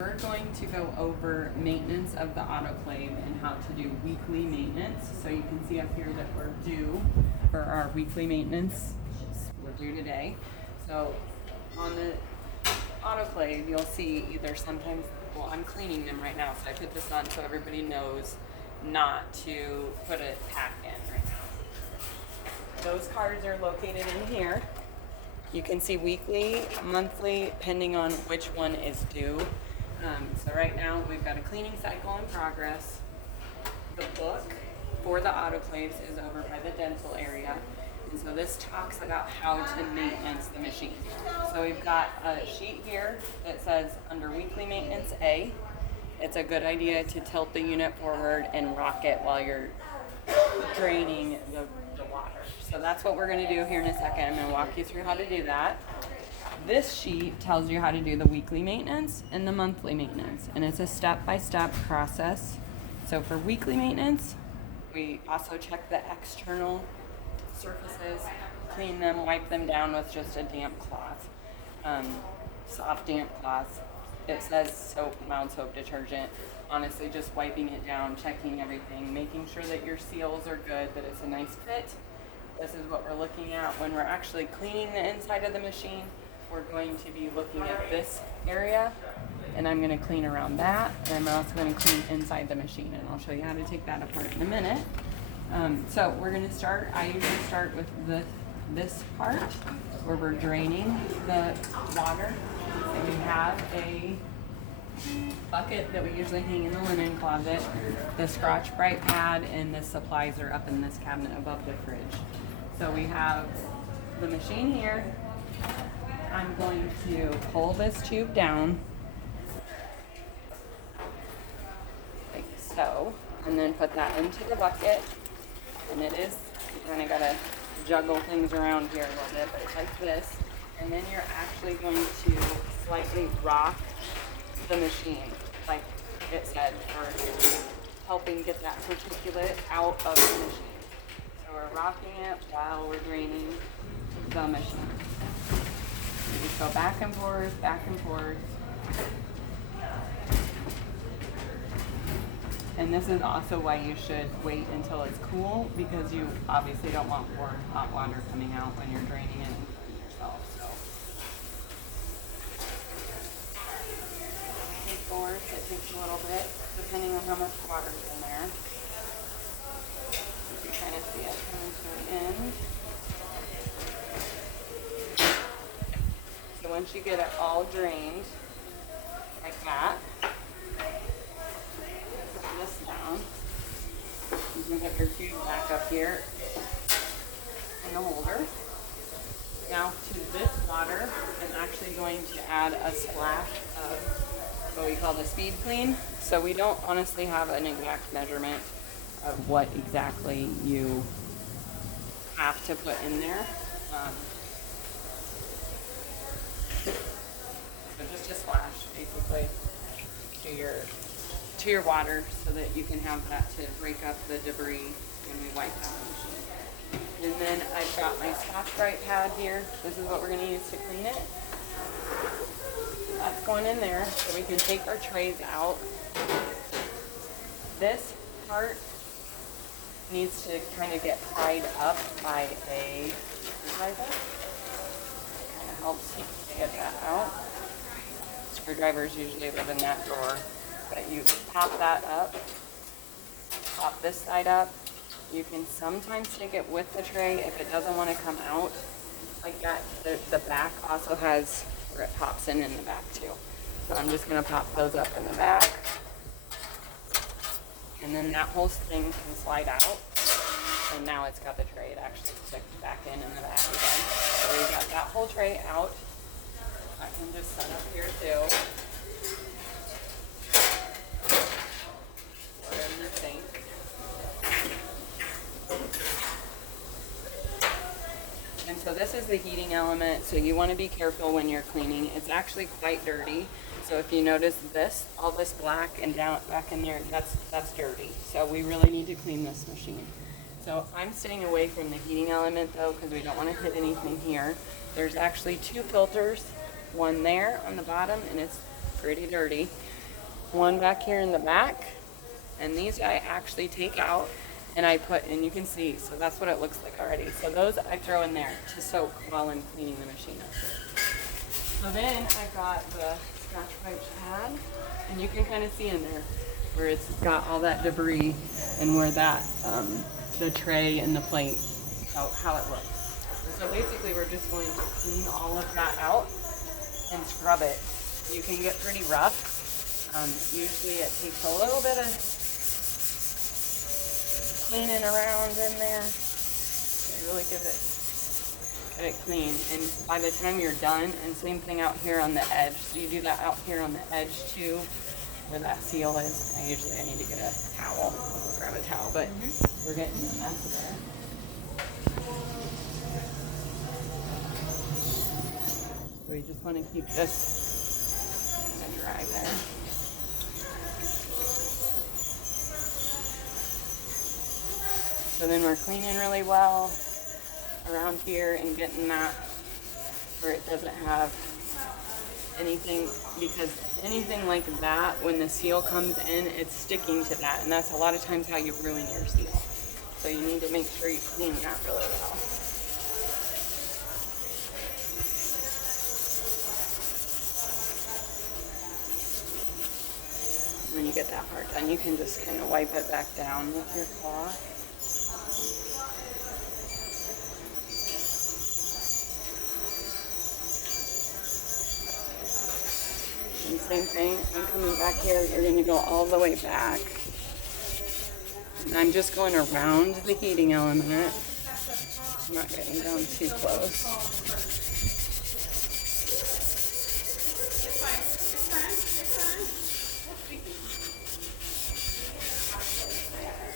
We're going to go over maintenance of the autoclave and how to do weekly maintenance. So you can see up here that we're due for our weekly maintenance. We're due today. So on the autoclave, you'll see either sometimes, well, I'm cleaning them right now, so I put this on so everybody knows not to put a pack in right now. Those cards are located in here. You can see weekly, monthly, depending on which one is due. So right now we've got a cleaning cycle in progress. The book for the autoclaves is over by the dental area. And so this talks about how to maintenance the machine. So we've got a sheet here that says under weekly maintenance A, it's a good idea to tilt the unit forward and rock it while you're draining the water. So that's what we're going to do here in a second. I'm going to walk you through how to do that. This sheet tells you how to do the weekly maintenance and the monthly maintenance, and it's a step-by-step process. So for weekly maintenance, we also check the external surfaces, clean them, wipe them down with just a damp cloth, soft damp cloth. It says soap, mild soap detergent. Honestly, just wiping it down, checking everything, making sure that your seals are good, that it's a nice fit. This is what we're looking at when we're actually cleaning the inside of the machine. We're going to be looking at this area, and I'm going to clean around that, and I'm also going to clean inside the machine, and I'll show you how to take that apart in a minute. So we're going to start, I usually start with this part where we're draining the water. And we have a bucket that we usually hang in the linen closet. The Scotch Brite pad and the supplies are up in this cabinet above the fridge. So we have the machine here. I'm going to pull this tube down, like so, and then put that into the bucket. And it is, you kind of got to juggle things around here a little bit, but it's like this. And then you're actually going to slightly rock the machine, like it said, for helping get that particulate out of the machine. So we're rocking it while we're draining the machine. You just go back and forth, back and forth. And this is also why you should wait until it's cool, because you obviously don't want more hot water coming out when you're draining it yourself. So it takes a little bit, depending on how much water is in there. You can kind of see it coming to an end. So once you get it all drained, like that, put this down. You can put your tube back up here in the holder. Now to this water, I'm actually going to add a splash of what we call the speed clean. So we don't honestly have an exact measurement of what exactly you have to put in there. So just a splash, basically, to your water, so that you can have that to break up the debris when we wipe out the machine. And then I've got my Scotch Brite pad here. This is what we're going to use to clean it. That's going in there, so we can take our trays out. This part needs to kind of get pried up by a screwdriver. Kind of helps you get that out. Screwdrivers usually live in that drawer, but you pop that up, pop this side up. You can sometimes take it with the tray if it doesn't want to come out like that. The back also has where it pops in the back too. So I'm just going to pop those up in the back. And then that whole thing can slide out. And now it's got the tray. It actually sticks back in the back again. So we've got that whole tray out. I can just set up here too. Whatever you think. And so this is the heating element, so you want to be careful when you're cleaning. It's actually quite dirty. So if you notice this, all this black and down back in there, that's dirty. So we really need to clean this machine. So I'm staying away from the heating element though, because we don't want to hit anything here. There's actually two filters, one there on the bottom, and it's pretty dirty. one back here in the back, and these I actually take out and I put, and you can see, so that's what it looks like already. So those I throw in there to soak while I'm cleaning the machine up. So then I've got the scratch pipe pad, and you can kind of see in there where it's got all that debris and where that, the tray and the plate, how it looks. So basically we're just going to clean all of that out and scrub it. You can get pretty rough. Usually it takes a little bit of cleaning around in there. Really get it clean. And by the time you're done, and same thing out here on the edge. So you do that out here on the edge too, where that seal is. I need to get a towel. I'll go grab a towel, but we're getting a mess there. So we just want to keep this dry there. So then we're cleaning really well around here and getting that where it doesn't have anything, because anything like that, when the seal comes in, it's sticking to that, and that's a lot of times how you ruin your seal. So you need to make sure you clean that really well. When you get that part done, you can just kind of wipe it back down with your cloth. And same thing, I'm coming back here, you're going to go all the way back. And I'm just going around the heating element. I'm not getting down too close.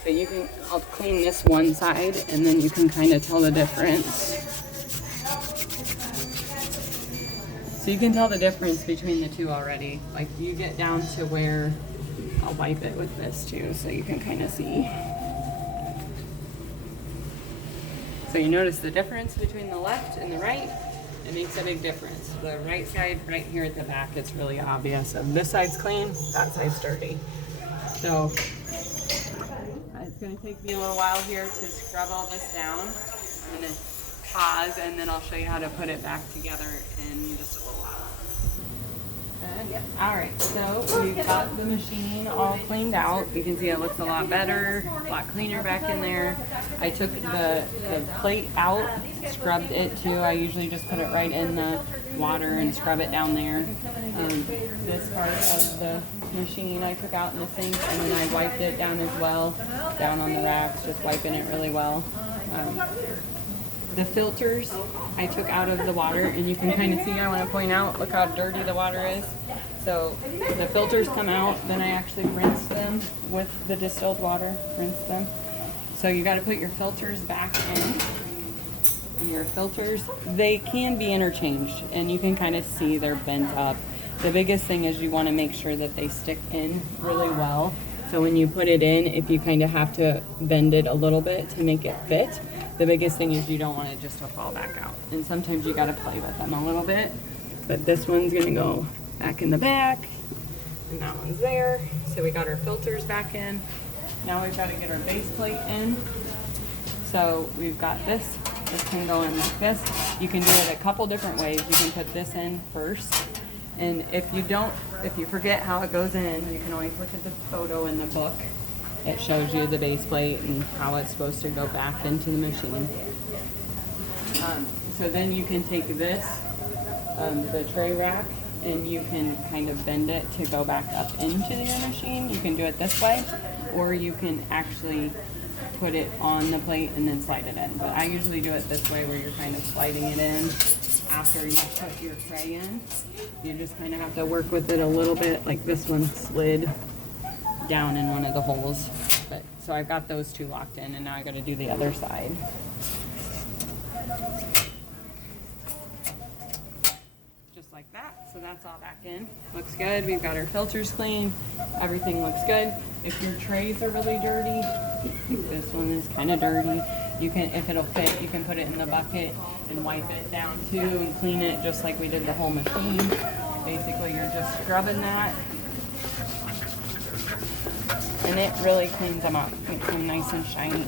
So you can, I'll clean this one side and then you can kind of tell the difference. So you can tell the difference between the two already. Like you get down to where, I'll wipe it with this too so you can kind of see. So you notice the difference between the left and the right? It makes a big difference. The right side right here at the back, it's really obvious. If this side's clean, that side's dirty. So it's going to take me a little while here to scrub all this down. I'm going to pause and then I'll show you how to put it back together in just a little while. Yep. Alright, so we've got the machine all cleaned out. You can see it looks a lot better, a lot cleaner back in there. I took the plate out, scrubbed it too. I usually just put it right in the water and scrub it down there. This part of the machine I took out in the sink, and then I wiped it down as well, down on the racks, just wiping it really well. The filters I took out of the water, and you can kind of see, I want to point out, look how dirty the water is. So the filters come out, then I actually rinse them with the distilled water, rinse them. So you got to put your filters back in. Your filters, they can be interchanged, and you can kind of see they're bent up. The biggest thing is you want to make sure that they stick in really well. So when you put it in, if you kind of have to bend it a little bit to make it fit, the biggest thing is you don't want it just to fall back out. And sometimes you got to play with them a little bit. But this one's going to go back in the back, and that one's there. So we got our filters back in. Now we've got to get our base plate in. So we've got this. This can go in like this. You can do it a couple different ways. You can put this in first. And if you forget how it goes in, you can always look at the photo in the book. It shows you the base plate and how it's supposed to go back into the machine. So then you can take this, the tray rack, and you can kind of bend it to go back up into your machine. You can do it this way, or you can actually put it on the plate and then slide it in. But I usually do it this way, where you're kind of sliding it in after you put your tray in. You just kind of have to work with it a little bit, like this one slid down in one of the holes. But so I've got those two locked in, and now I got to do the other side. Just like that. So that's all back in. Looks good. We've got our filters clean. Everything looks good. If your trays are really dirty, this one is kind of dirty. You can, if it'll fit, you can put it in the bucket and wipe it down too and clean it just like we did the whole machine. Basically, you're just scrubbing that and it really cleans them up, makes them nice and shiny.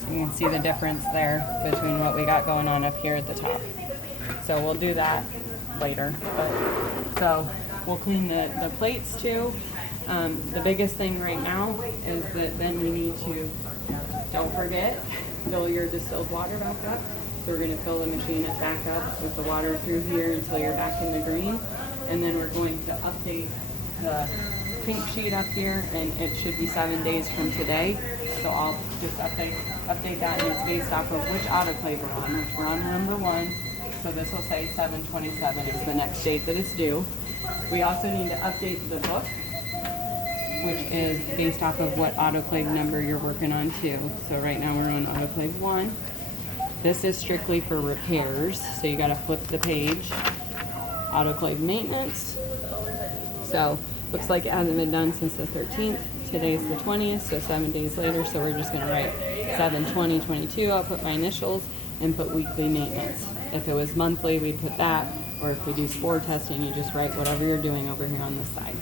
So you can see the difference there between what we got going on up here at the top. So we'll do that later. So we'll clean the plates too. The biggest thing right now is that then we need to, don't forget, fill your distilled water back up. So we're going to fill the machine back up with the water through here until you're back in the green. And then we're going to update the pink sheet up here, and it should be 7 days from today. So I'll just update that, and it's based off of which autoclave we're on, which we're on number 1. So this will say 7/27 is the next date that it's due. We also need to update the book, which is based off of what autoclave number you're working on too. So right now we're on autoclave 1. This is strictly for repairs, so you gotta flip the page. Autoclave maintenance. So looks like it hasn't been done since the 13th. Today's the 20th, so 7 days later. So we're just gonna write 7/20/22. I'll put my initials and put weekly maintenance. If it was monthly, we'd put that, or if we do spore testing, you just write whatever you're doing over here on this side.